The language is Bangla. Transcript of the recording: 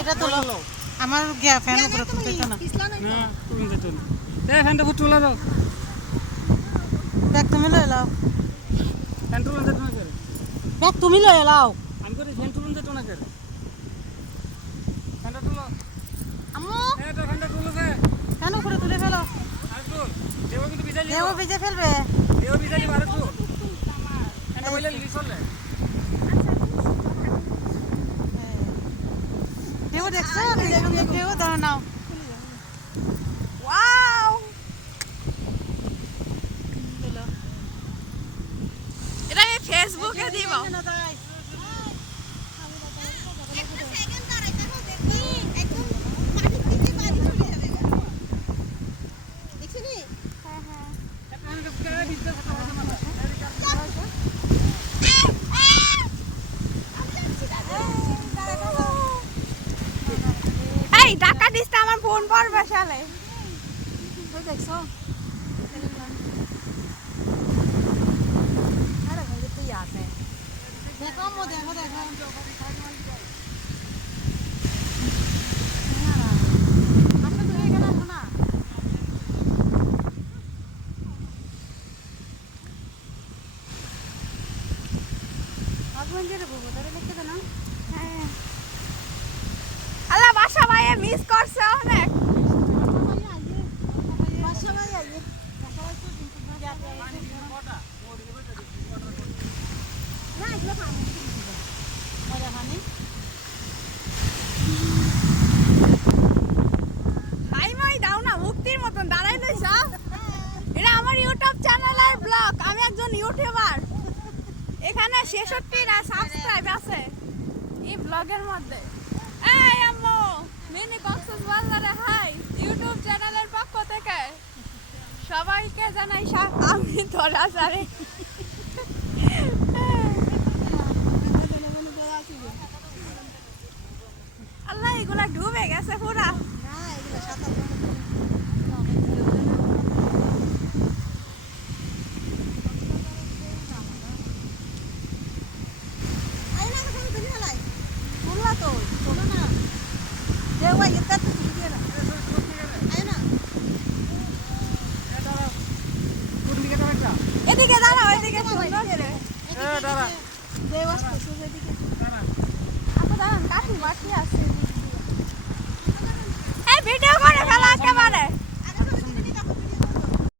এটা তোলো আমার গিয়া ফ্যান উপরে তুলতে না না তুলতে তো না এই ফ্যানটা ফুট তুলে দাও ব্যাগ তুমি লয়ে লাও ফ্যান তুলতে তো না করে ব্যাগ তুমি লয়ে লাও আমি করে ফ্যান তুলতে তো না করে ফ্যানটা তুলো আম্মু এটা ফ্যানটা তুলো কে ফ্যান উপরে তুলে ফেলো আর তুল দেব কিন্তু বিজালি দেও ভিজে ফেলবে দেব বিজালি মারে তুল ফ্যানটা বইলে লিসলে দেও দেখছো দেও দাঁড়া নাও ওয়াও এটা আমি ফেসবুকে দিব এই টাকা দিস তো আমার ফোন পড়বে শালে দেখছো দেখো মো দেখো দেখো আসলে তুমি এখানে আসো না হাজবেন্ডের বউ ধরে লিখতে দেন না হ্যাঁ আল্লাহ বাসা ভাইয়ে মিস করছে অনেক টাইমই দাও না মুক্তির মতন দাঁড়াই লইছ এটা আমার ইউটিউব চ্যানেলের ব্লগ আমি একজন ইউটিউবার এখানে 66টা সাবস্ক্রাইব আছে এই ব্লগের মধ্যে এই আম্মু মিনি কক্সবাজারে হাই ইউটিউব চ্যানেলের পক্ষ থেকে সবাইকে জানাই আমি তোরা সারে আল্লাহ এগুলা ডুবে গেছে পুরা এদিকে দাঁড়াও এদিকে সুন্দর করে এ দাঁড়া আপু দাঁড়ান কাঠি বাটি আছে